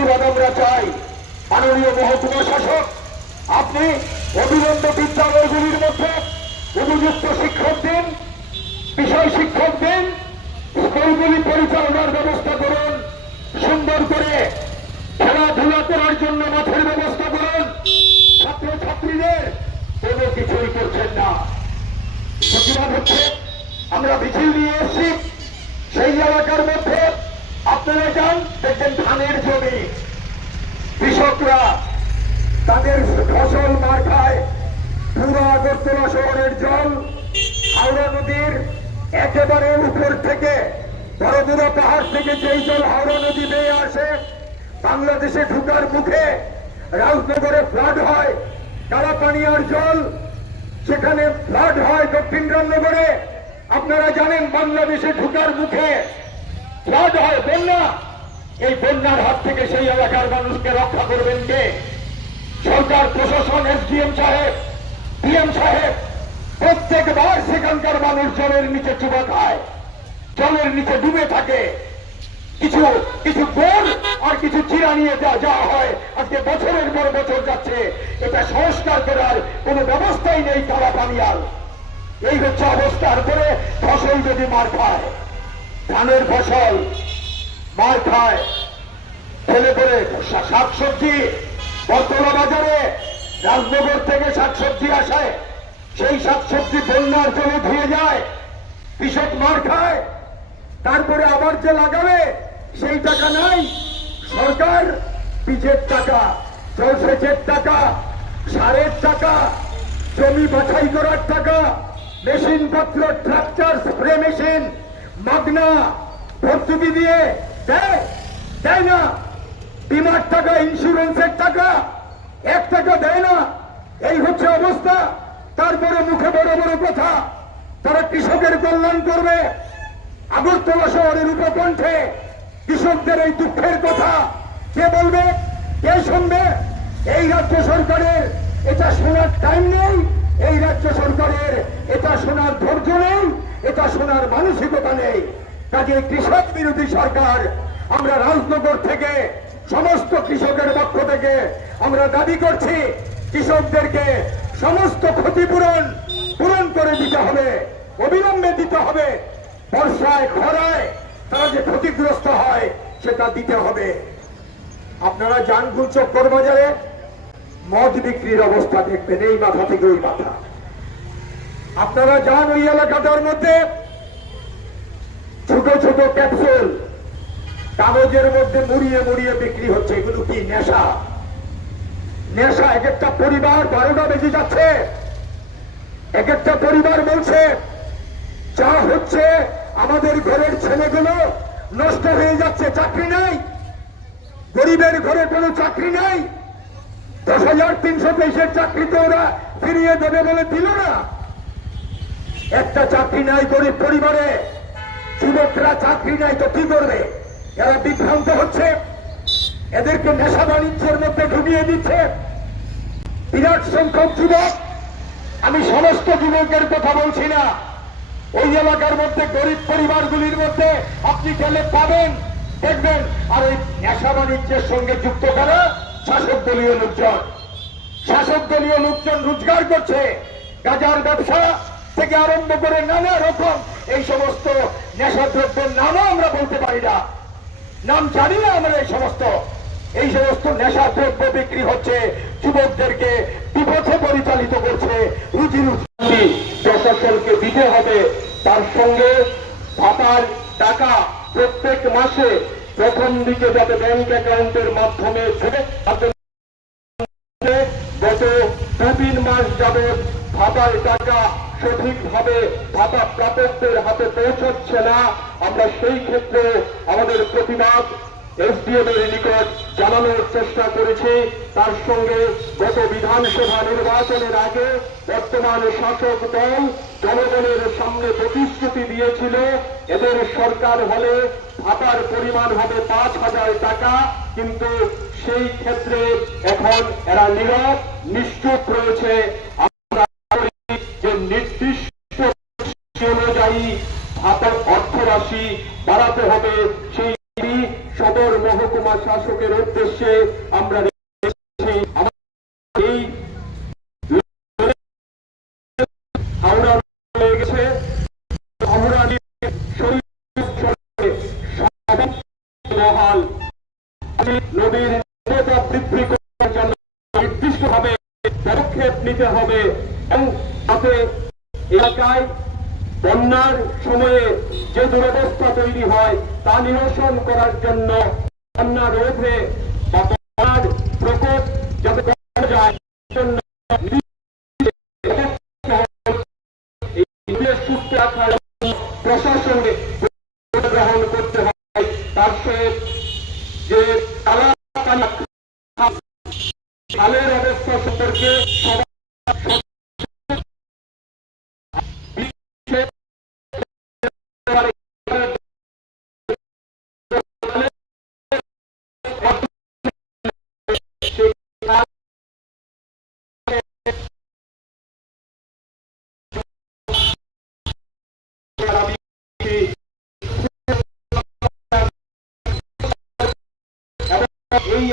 প্রতিবাদ আমরা চাই। মাননীয় মহকুমা শাসক, আপনি অবিলম্বে বিদ্যালয়গুলির মধ্যে উপযুক্ত শিক্ষক দিন, বিষয় শিক্ষক দিন, স্কুলগুলি পরিচালনার ব্যবস্থা করুন, সুন্দর করে খেলাধুলা করার জন্য মাঠের ব্যবস্থা করুন। ছাত্রছাত্রীদের কোনো কিছুই করছেন না। প্রতিবাদ হচ্ছে, আমরা মিছিল নিয়ে এসেছি। সেই এলাকার মধ্যে আপনারা যান, দেখবেন ধানের জমি, কৃষকরা তাদের ফসল মার খায়। পুরো আগরতলা শহরের জল হাওড়া নদীর একেবারে উপর থেকে, বড় বড় পাহাড় থেকে যেই জল হাওড়া নদী বেয়ে আসে, বাংলাদেশে ঢুকার মুখে রাজনগরে ফ্লাড হয়। কালাপানিয়ার জল সেখানে ফ্লাড হয় দক্ষিণ রামনগরে। আপনারা জানেন বাংলাদেশে ঢুকার মুখে ফ্লাড হয়, বন্যা। এই বন্যার হাত থেকে সেই এলাকার মানুষকে রক্ষা করবেন কে? সরকার, প্রশাসন, এসডিএম সাহেব, ডিএম সাহেব। প্রত্যেকবার সেখানকার মানুষ জলের নিচে চুবা খায়, জলের নিচে ডুবে থাকে। কিছু কিছু বোন আর কিছু চিরা নিয়ে যাওয়া হয়। আজকে বছরের পর বছর যাচ্ছে, এটা সংস্কার করার কোনো ব্যবস্থাই নেই। কালাপানিয়ার এই হচ্ছে অবস্থার পরে ফসল যদি মার খায়, ধানের ফসল মার খায়, ফেলে পরে শাকসবজি বর্তলা বাজারে রাজনগর থেকে শাকসবজি আসে, সেই শাকসবজি বন্যার জলে ধুয়ে যায়, কৃষক মার খায়। তারপরে আবার যে লাগাবে সেই টাকা নাই। সরকার বীজের টাকা, জলসেচের টাকা, সারের টাকা, জমি বাছাই করার টাকা, মেশিন পত্র, ট্রাক্টর, স্প্রে মেশিন মাগনা ভর্তুকি দিয়ে দেয় না। বিমার টাকা, ইন্স্যুরেন্সের টাকা 1 টাকা দেয় না। এই হচ্ছে অবস্থা। তারপরে মুখে বড় বড় কথা, তারা কৃষকের কল্যাণ করবে। আগরতলা শহরের উপকণ্ঠে কৃষকদের এই দুঃখের কথা কে বলবে, কে শুনবে? এই রাজ্য সরকারের এটা শোনার টাইম নেই, এই রাজ্য সরকারের এটা শোনার ধৈর্য নেই, এটা শোনার মানসিকতা নেই। কাজে কৃষক বিরোধী সরকার। আমরা রাজনগর থেকে, সমস্ত কৃষকের পক্ষ থেকে আমরা দাবি করছি, কৃষকদেরকে সমস্ত ক্ষতিপূরণ করে দিতে হবে, অবিলম্বে দিতে হবে। বর্ষায়, খরায় তারা যে ক্ষতিগ্রস্ত হয় সেটা দিতে হবে। আপনারা যান চক্কর বাজারে, মদ বিক্রির অবস্থা দেখবেন, এই মাথা থেকে ওই মাথা। আপনারা যান ওই এলাকাটার মধ্যে, ছোট ছোট ক্যাপসুল কাগজের মধ্যে মুড়িয়ে মুড়িয়ে বিক্রি হচ্ছে। এগুলো কি নেশা? নেশা। এক একটা পরিবার 12টা বেজে যাচ্ছে, এক একটা পরিবার বলছে যা হচ্ছে আমাদের ঘরের ছেলেগুলো নষ্ট হয়ে যাচ্ছে, চাকরি নাই, গরিবের ঘরে কোনো চাকরি নাই। 10,323 চাকরি তো ওরা ফিরিয়ে দেবে বলে দিল না। একটা চাকরি নাই গরিব পরিবারে, যুবকরা চাকরি নাই তো কি করবে? এরা বিভ্রান্ত হচ্ছে, এদেরকে নেশা বাণিজ্যের মধ্যে ঢুকিয়ে দিচ্ছে বিরাট সংখ্যক যুবক। আমি সমস্ত যুবকের কথা বলছি না, ওই এলাকার মধ্যে গরিব পরিবারগুলির মধ্যে আপনি গেলে পাবেন, দেখবেন। আর ওই নেশা বাণিজ্যের সঙ্গে যুক্ত করা শাসক দলীয় লোকজন। শাসক দলীয় লোকজন রোজগার করছে, গাঁজার ব্যবসা থেকে আরম্ভ করে নানা রকম এই সমস্ত নেশাদ্রব্যের নামও আমরা বলতে পারি না, নাম জানি না আমরা। এই সমস্ত নেশাদ্রব্য বিক্রি হচ্ছে, যুবকদেরকে বিপথে পরিচালিত করছে। রুজি রুজি প্রশাসনকে দিতে হবে, তার সঙ্গে ভাতার টাকা প্রত্যেক মাসে প্রথম দিকে যাতে ব্যাংক অ্যাকাউন্টের মাধ্যমে গত 2-3 মাস যাবৎ ভাতার টাকা সঠিকভাবে ভাতা প্রাপকদের হাতে পৌঁছচ্ছে না। আমরা সেই ক্ষেত্রে আমাদের প্রতিবাদ এসডিএম এর নিকট জানানোর চেষ্টা করেছি। তার সঙ্গে গত বিধানসভা নির্বাচনের আগে বর্তমান শাসক দল জনগণের সামনে প্রতিশ্রুতি দিয়েছিল, এদের সরকার হলে ভাতার পরিমাণ হবে 5,000 টাকা, কিন্তু সেই ক্ষেত্রে এখন এরা নীরব, নিশ্চুপ রয়েছে। আমরা যে নির্দিষ্ট অনুযায়ী ভাতার অর্থরাশি বাড়াতে হবে, সেই সদর মহকুমা শাসকের উদ্দেশ্যে আমরা এই হাওড়া হয়ে গেছে হাওড়া নিয়ে মহাল নদীর ক্ষমতা বৃদ্ধি করার জন্য নির্দিষ্টভাবে পদক্ষেপ নিতে হবে এবং তাতে এলাকায় বন্যার সময়ে যে দুরবস্থা তৈরি হয় তা নিরসন করার জন্য বন্যা রোধে বা বন্যার প্রকোপ যাতে কমানো যায় জন্য সুস্থ রাখার প্রশাসনে গ্রহণ করতে হয়। তার সঙ্গে যে খালের অবস্থা সম্পর্কে এই